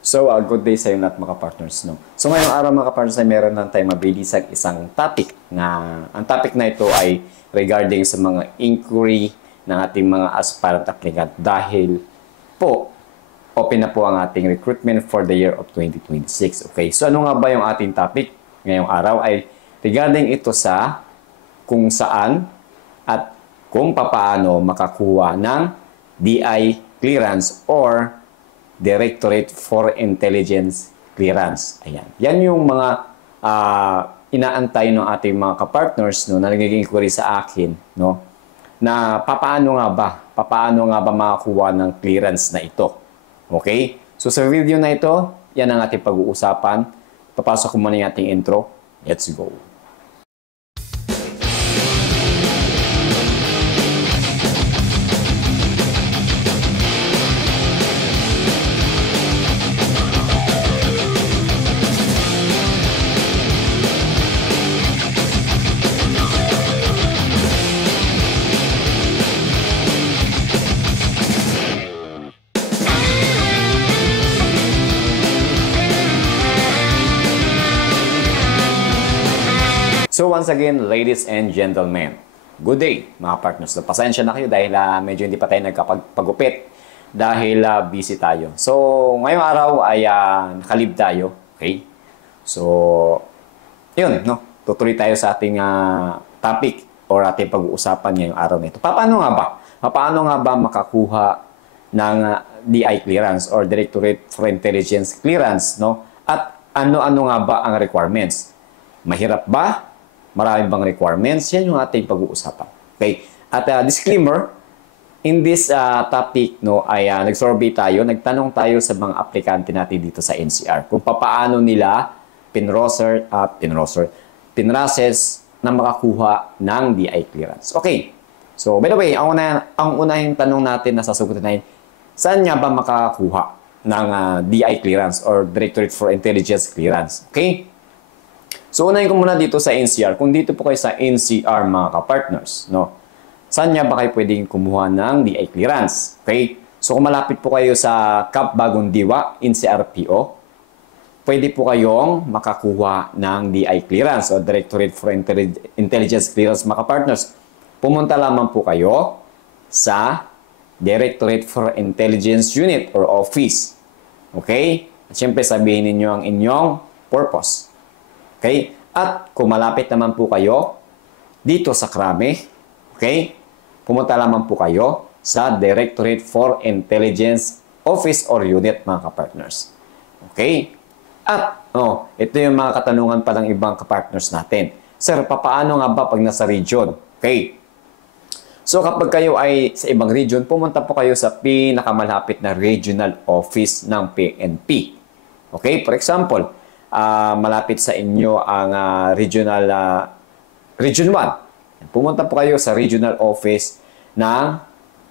So, good day sa inyo lahat mga partners, no? So, ngayong araw mga partners ay meron lang tayong mabilisang isang topic na ang topic na ito ay regarding sa mga inquiry ng ating mga aspirant applicant dahil po open na po ang ating recruitment for the year of 2026. Okay, so ano nga ba yung ating topic ngayong araw ay regarding ito sa kung saan at kung papaano makakuha ng DI clearance or Directorate for Intelligence Clearance. Ayan. Yan yung mga inaantay ng ating mga kapartners no, na nagiging inquiry sa akin no, na papaano nga ba makakuha ng clearance na ito. Okay? So sa video na ito, yan ang ating pag-uusapan. Papasok ko muna yung ating intro. Let's go. So once again, ladies and gentlemen, good day mga partners. So, pasensya na kayo dahil medyo hindi pa tayo nagkapagpagupit dahil busy tayo. So ngayong araw ay nakalib tayo. Okay? So yun, no? Tutuloy tayo sa ating topic or ating pag-uusapan ngayong araw na ito. Paano nga ba? Paano nga ba makakuha ng DI clearance or Directorate for Intelligence Clearance, no? At ano-ano nga ba ang requirements? Mahirap ba? Marami bang requirements? Yan yung ating pag-uusapan. Okay? At disclaimer, in this topic, no, ay nag-survey tayo, nagtanong tayo sa mga aplikante natin dito sa NCR kung paano nila pinrocess na makakuha ng DI clearance. Okay. So, by the way, ang unahing tanong natin na sasagutin natin, saan nga ba makakuha ng DI clearance or Directorate for Intelligence Clearance? Okay? So, unahin ko muna dito sa NCR. Kung dito po kayo sa NCR, mga kapartners, no? Saan nga ba kayo pwedeng kumuha ng DI clearance? Okay? So, kung malapit po kayo sa Camp Bagong Diwa, NCRPO, pwede po kayong makakuha ng DI clearance o Directorate for Intelligence Clearance, mga kapartners. Pumunta lamang po kayo sa Directorate for Intelligence Unit or Office. Okay? At syempre, sabihin ninyo ang inyong purpose. Okay? At kung malapit naman po kayo dito sa Krame, okay? Pumunta lamang po kayo sa Directorate for Intelligence Office or Unit, mga kapartners. Okay? At, ito yung mga katanungan pa ng ibang kapartners natin. Sir, paano nga ba pag nasa region? Okay? So, kapag kayo ay sa ibang region, pumunta po kayo sa pinakamalapit na regional office ng PNP. Okay? For example, malapit sa inyo ang Region 1. Pumunta po kayo sa regional office ng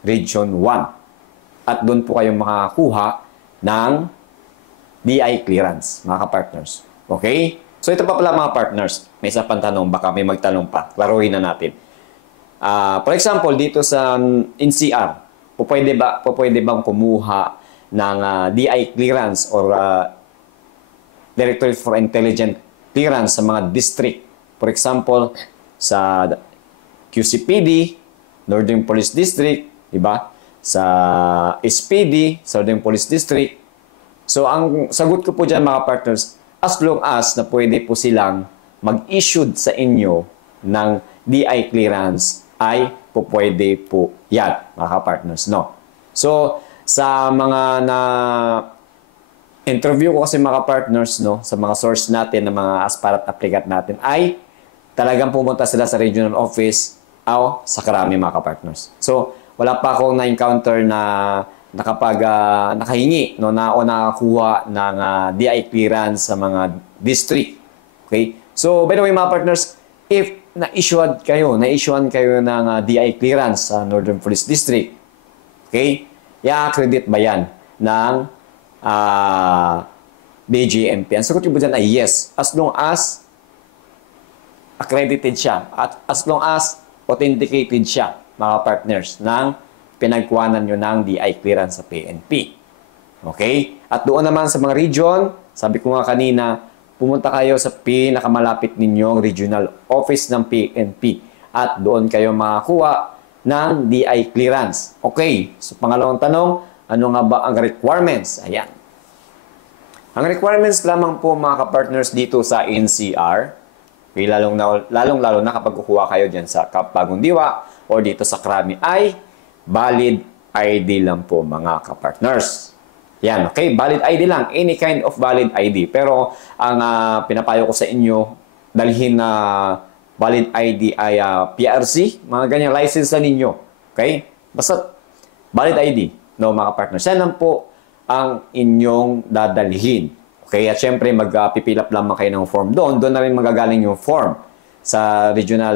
Region 1. At doon po kayo makakakuha ng DI clearance, mga kapartners. Okay? So ito pa pala mga partners. May isa pang tanong, baka may magtanong pa. Klaruhin na natin. For example, dito sa NCR, pwede bang kumuha ng DI clearance or Directorate for Intelligence Clearance sa mga district. For example, sa QCPD, Northern Police District, diba? Sa SPD, Southern Police District. So, ang sagot ko po dyan mga partners, as long as na pwede po silang mag-issued sa inyo ng DI clearance, ay pwede po yan, mga partners, no? So, sa mga interview ko kasi mga partners, no, sa mga source natin, ng mga aspirant applicant natin, ay talagang pumunta sila sa regional office o sa Krame, mga partners. So, wala pa akong na-encounter na nakahingi, no, o nakakuha ng DI clearance sa mga district. Okay? So, by the way, mga partners, if na-issuean kayo ng DI clearance sa Northern Police District, okay, i-accredit ba yan ng BGMP? Ang sagot ko dyan ay yes. As long as accredited siya. At as long as authenticated siya, mga partners, ng pinagkuhanan nyo ng DI clearance sa PNP. Okay? At doon naman sa mga region, sabi ko nga kanina, pumunta kayo sa pinakamalapit ninyong regional office ng PNP at doon kayo makakuha ng DI clearance. Okay, so pangalawang tanong, ano nga ba ang requirements? Ayan. Ang requirements lamang po mga kapartners dito sa NCR, okay, lalong-lalo na kapag kukuha kayo dyan sa Bagong Diwa or dito sa Krami ay valid ID lang po mga kapartners. Yan, okay? Valid ID lang. Any kind of valid ID. Pero ang pinapayo ko sa inyo, dalhin na valid ID ay PRC, mga ganyan, license na ninyo. Okay? Basta valid ID. No, mga partners. Yan lang po ang inyong dadalhin. Okay? At syempre, magpipilap lamang kayo ng form doon. Doon na rin magagaling yung form sa regional,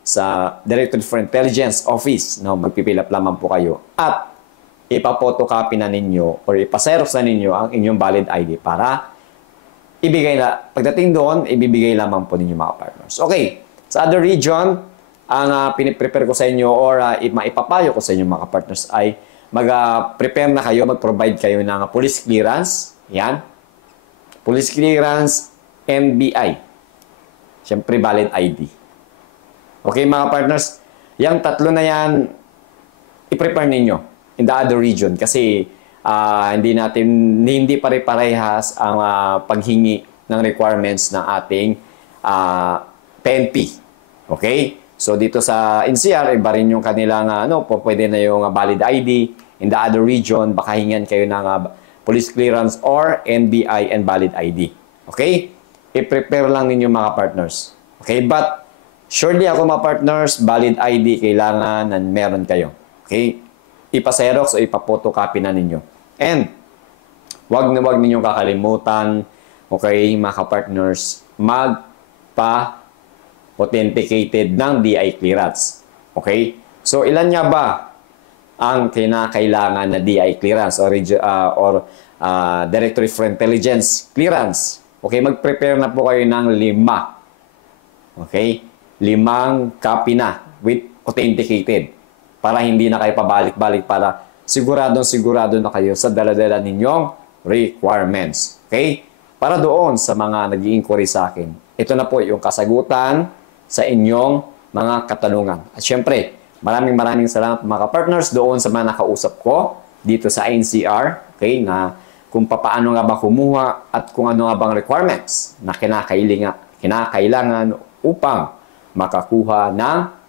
sa Directorate for Intelligence Office. No, magpipilap lamang po kayo. At ipapotocopy na ninyo or ipaserox na ninyo ang inyong valid ID para ibigay na, pagdating doon, ibibigay lamang po ninyo mga partners. Okay, sa other region, ang piniprepare ko sa inyo or maipapayo ko sa inyo mga partners ay mag-prepare na kayo, mag-provide kayo ng police clearance. Yan. Police clearance, NBI. Siyempre, valid ID. Okay mga partners, yung tatlo na yan, i-prepare ninyo in the other region kasi hindi pare-parehas ang paghingi ng requirements ng ating PNP. Okay? So dito sa NCR, iba rin yung kanilang pwede na yung valid ID. In the other region, baka hingan kayo ng police clearance or NBI and valid ID. Okay? I-prepare lang ninyo mga partners. Okay? But surely ako mga partners, valid ID kailangan na meron kayo. Okay? Ipa-xerox o ipa-photocopy na ninyo. And, wag ninyong kakalimutan, okay, mga ka-partners, magpa-authenticated ng DI clearance. Okay? So, ilan nga ba ang kinakailangan na DI clearance or Directorate for Intelligence clearance? Okay, mag-prepare na po kayo ng 5. Okay? 5 copy na with authenticated. Para hindi na kayo pabalik-balik, para sigurado na kayo sa dala-dala ninyong requirements. Okay? Para doon sa mga nag-i-inquiry sa akin, ito na po yung kasagutan sa inyong mga katanungan. At syempre, maraming salamat mga partners doon sa mga nakausap ko dito sa NCR, okay, na kung paano nga ba kumuha at kung ano nga bang requirements na kinakailangan upang makakuha ng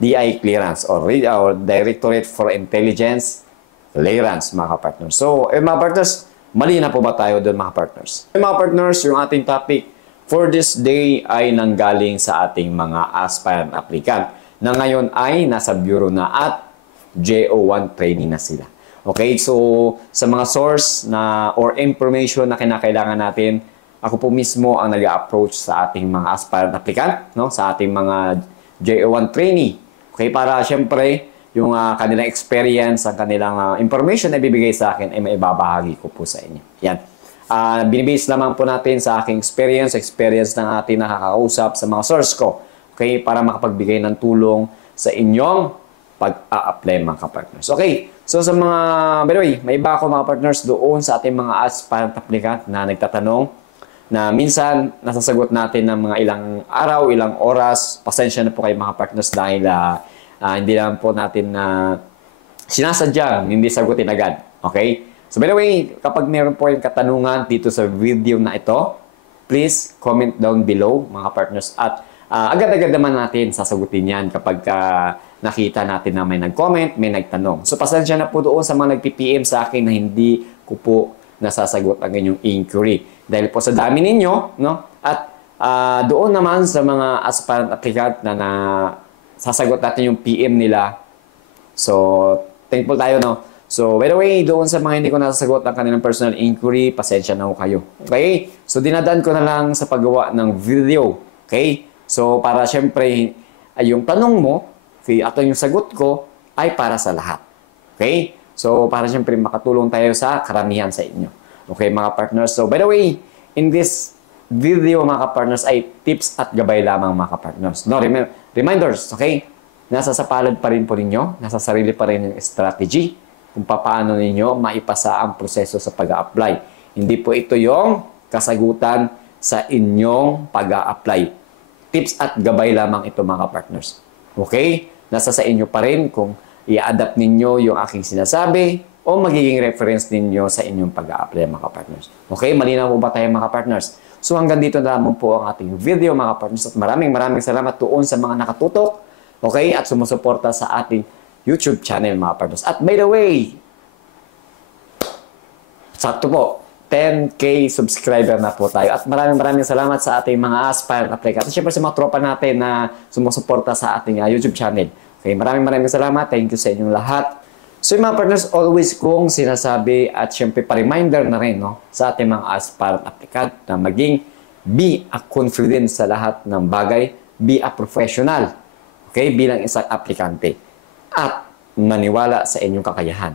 DI clearance or Directorate for Intelligence clearance, mga partners. So, mga partners, mali na po ba tayo doon, mga partners? Mga partners, yung ating topic for this day ay nanggaling sa ating mga aspirant applicant na ngayon ay nasa bureau na at JO1 training na sila. Okay, so sa mga source na or information na kinakailangan natin, ako po mismo ang nag-approach sa ating mga aspirant applicant, no? Sa ating mga JO1 trainee. Okay, para syempre, yung kanilang experience, ang kanilang information na ibibigay sa akin ay maibabahagi ko po sa inyo. Yan. Binibase lamang po natin sa aking experience ng ating nakakausap sa mga source ko. Okay, para makapagbigay ng tulong sa inyong pag-a-apply mga kapartners. Okay, so sa mga, by the way, may iba ako mga partners doon sa ating mga aspirant applicant na nagtatanong na minsan nasasagot natin ng mga ilang araw, ilang oras. Pasensya na po kayo mga partners dahil hindi lang po natin sinasadya, hindi sagutin agad. Okay? So by the way, kapag meron po yung katanungan dito sa video na ito, please comment down below mga partners at agad-agad naman natin sasagutin yan kapag nakita natin na may nag-comment, may nagtanong. So pasensya na po doon sa mga nag-PPM sa akin na hindi ko po nasasagot ang inyong inquiry. Dahil po sa dami ninyo, no? At doon naman sa mga aspirant applicant na sasagot natin yung PM nila. So, thankful tayo, no? So, by the way, doon sa mga hindi ko nasasagot ang kanilang personal inquiry, pasensya na ho kayo. Okay? So, dinadaan ko na lang sa paggawa ng video. Okay? So, para syempre, yung tanong mo, okay, at yung sagot ko, ay para sa lahat. Okay? So, para syempre makatulong tayo sa karamihan sa inyo. Okay, mga partners? So, by the way, in this video, mga partners, ay tips at gabay lamang, mga partners. No, reminders, okay? Nasa sa palad pa rin po ninyo, nasa sarili pa rin yung strategy kung paano ninyo maipasa ang proseso sa pag-a-apply. Hindi po ito yung kasagutan sa inyong pag-a-apply. Tips at gabay lamang ito mga partners. Okay? Nasa sa inyo pa rin kung i-adapt ninyo yung aking sinasabi o magiging reference ninyo sa inyong pag-a-apply mga partners. Okay? Malinaw po ba tayo mga partners? So hanggang dito na lamang po ang ating video mga partners at maraming salamat doon sa mga nakatutok, okay, at sumusuporta sa ating YouTube channel mga partners. At by the way, sakto po, 10K subscriber na po tayo. At maraming salamat sa ating mga aspirant applicant. At syempre sa mga tropa natin na sumusuporta sa ating YouTube channel. Okay, maraming salamat. Thank you sa inyong lahat. So mga partners, always kong sinasabi at syempre pa-reminder na rin no, sa ating mga aspirant applicant na maging be a confident sa lahat ng bagay, be a professional, okay, bilang isang aplikante. At maniwala sa inyong kakayahan.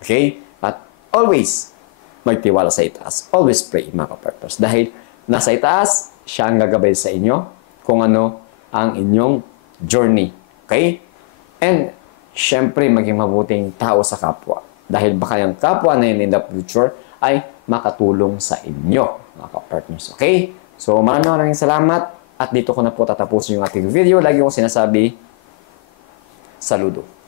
Okay? At always magtiwala sa itaas. Always pray, mga partners. Dahil nasa itaas, siya ang gagabay sa inyo kung ano ang inyong journey. Okay? And, syempre, maging mabuting tao sa kapwa. Dahil baka yung kapwa na yun in the future ay makatulong sa inyo, mga partners. Okay? So, maraming salamat. At dito ko na po tatapusin yung ating video. Lagi kong sinasabi, saludo.